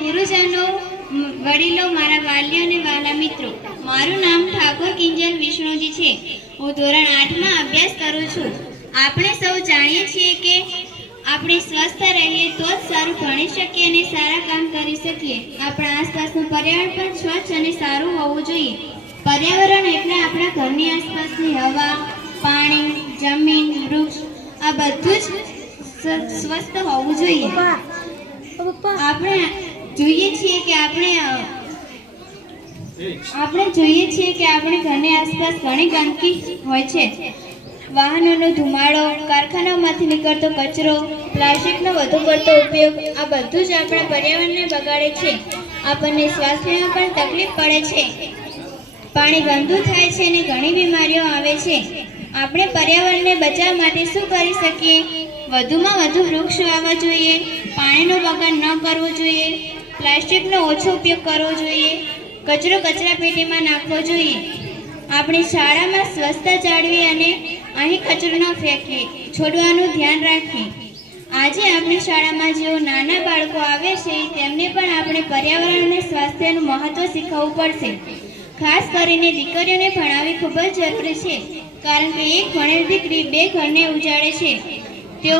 વડીલો મારા વાલીઓ અને વાલા મિત્રો મારું નામ ઠાકોર કિંજલ વિષ્ણુજી છે. હું ધોરણ આઠમાં અભ્યાસ કરું છું. આપણે સૌ જાણીએ છીએ કે આપણે સ્વસ્થ રહીએ તો જ સારું ભણી શકીએ અને સારા કામ કરી શકીએ. આપણા આસપાસનું પર્યાવરણ પણ સ્વચ્છ અને સારું હોવું જોઈએ. પર્યાવરણ એટલે આપણા ઘરની આસપાસની હવા પાણી જમીન વૃક્ષ આ બધું જ સ્વસ્થ હોવું જોઈએ. આપણે જોઈએ છીએ કે આપણે આપણે જોઈએ છીએ કે આપણે ઘરની આસપાસ ઘણી ગંદકી હોય છે. વાહનોનો ધુમાડો, કારખાનામાંથી નીકળતો કચરો, પ્લાસ્ટિકનો વધુ પડતો ઉપયોગ, આ બધું જ આપણા પર્યાવરણને બગાડે છે. આપણને સ્વાસ્થ્યમાં પણ તકલીફ પડે છે. પાણી ગંદુ થાય છે અને ઘણી બીમારીઓ આવે છે. આપણે પર્યાવરણને બચાવવા માટે શું કરી શકીએ? વધુમાં વધુ વૃક્ષ વાવવા જોઈએ, પાણીનો બગાડ ન કરવો જોઈએ પ્લાસ્ટિકનો ઓછો ઉપયોગ કરવો જોઈએ, કચરો કચરા પેટીમાં નાખવો જોઈએ. આપણે શાળામાં સ્વચ્છતા જાળવી અને અહીં કચરો ન ફેંકીએ, છોડવાનું ધ્યાન રાખીએ. આજે આપણી શાળામાં જેઓ નાના બાળકો આવે છે, તેમને પણ આપણે પર્યાવરણ અને સ્વાસ્થ્યનું મહત્વ શીખવવું પડશે. ખાસ કરીને દીકરીઓને ભણાવવી ખૂબ જ જરૂરી છે, કારણ કે એક ભણેલ દીકરી બે ઘરને ઉજાડે છે. તેઓ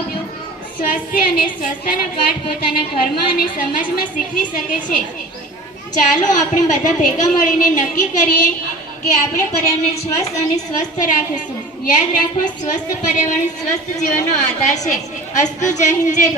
સ્વાસ્થ્ય અને સ્વસ્થતાના પાઠ પોતાના ઘરમાં અને સમાજમાં શીખવી શકે છે. ચાલો આપણે બધા ભેગા મળીને નક્કી કરીએ કે આપણે પર્યાવરણને સ્વસ્થ અને સ્વસ્થ રાખીશું. યાદ રાખો, સ્વસ્થ પર્યાવરણ, સ્વસ્થ જીવનનો આધાર છે. અસ્તુ જય જય